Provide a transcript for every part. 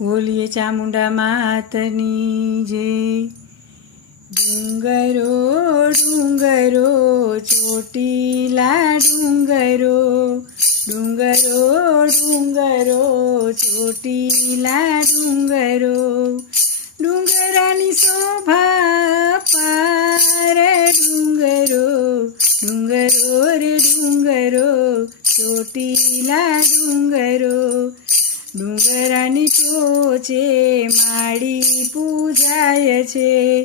બોલીએ ચામુંડા માતની જે. ડુંગરો ડુંગરો, ચોટીલા ડુંગરો. ડુંગરો ડુંગરો, ચોટીલા ડુંગરો. ડુંગરાની શોભા પાર ડુંગરો. ડુંગરો રે ડુંગરો, ચોટીલા ડુંગરો. ડુંગરાની ટોચે માડી પૂજાય છે.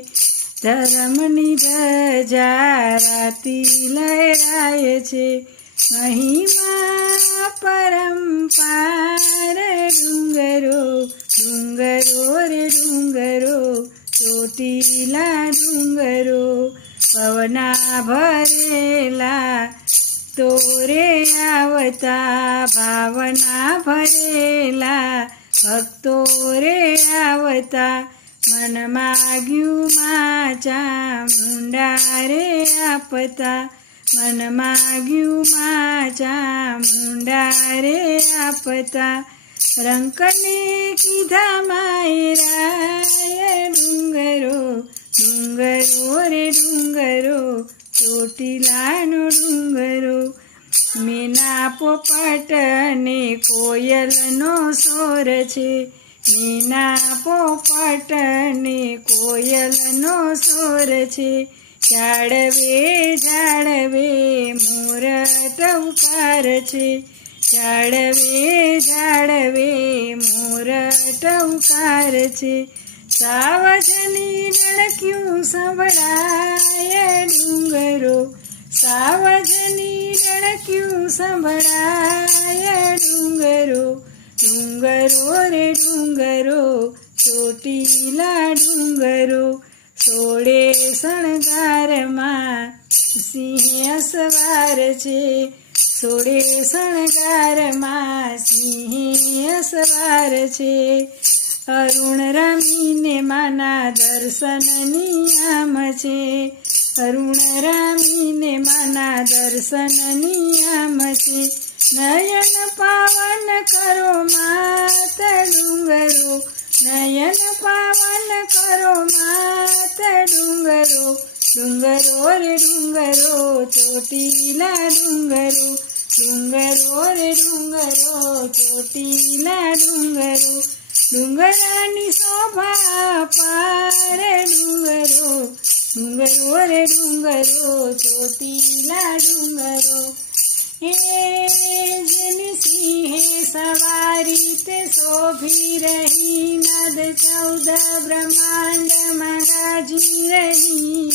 ધર્મની ધજા રાતી લહેરાય છે. મહિમા પરંપાર ડુંગરો ડુંગરો રે ડુંગરો, ચોટીલા ડુંગરો, પવના ભરેલા તોરે આવતા ભાવના ભરેલા. ભક્તો રે આવતા મન માગ્યું માચા મુંડા રે આપતા. મન માગ્યું માચા મુંડા રે આપતા. રંકને કીધા માયરા ડુંગરો ડુંગરો રે ડુંગરો, ચોટીલાનો ડુંગરો મીના પોપટ ને કોયલનો સોર છે. મીના પોપટની કોયલનો સોર છે. જાળવે જાળવે મોરટ ઉકાર છે. જાળવે જાળવે મોર ઉકાર છે. સાવજની ડળક્યું સંભળાય સંભળાય ડુંગરો ડુંગરો રે ડુંગરો, ચોટીલા ડુંગરો, સોળે શણગારમાં સિંહ સવાર છે, સોળે શણગારમાં સિંહ સવાર છે. અરુણ રમીને માના દર્શનની આમ છે, અરુણ રમીને માના દર્શનની આમ છે નયન પાવન કરો માત ડુંગરો નયન પાવન કરો માત ડુંગરો ડુંગરો રે ડુંગરો ચોટીલા ડુંગરો ડુંગરો રે ડુંગરો ચોટીલા ડુંગરો ડુંગરાની શોભા પાર ડુંગરો ડુંગરો રે ડુંગરો, ચોટીલા ડુંગરો. હે જેની સિંહે સવારી તે શોભી રહી, નદ ચૌદ બ્રહ્માંડ મહારાજી રહી.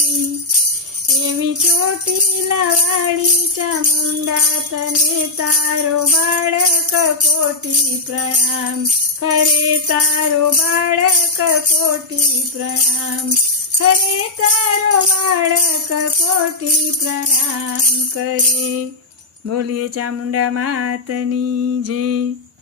એવી ચોટીલા વાળી ચામુંડા તને તારો બાળક કોટી પ્રણામ. કરે તારો બાળક કોટી પ્રણામ. ખરે તારો બાળક કોટી પ્રણામ કરે. બોલીએ ચામુંડા માતની જય.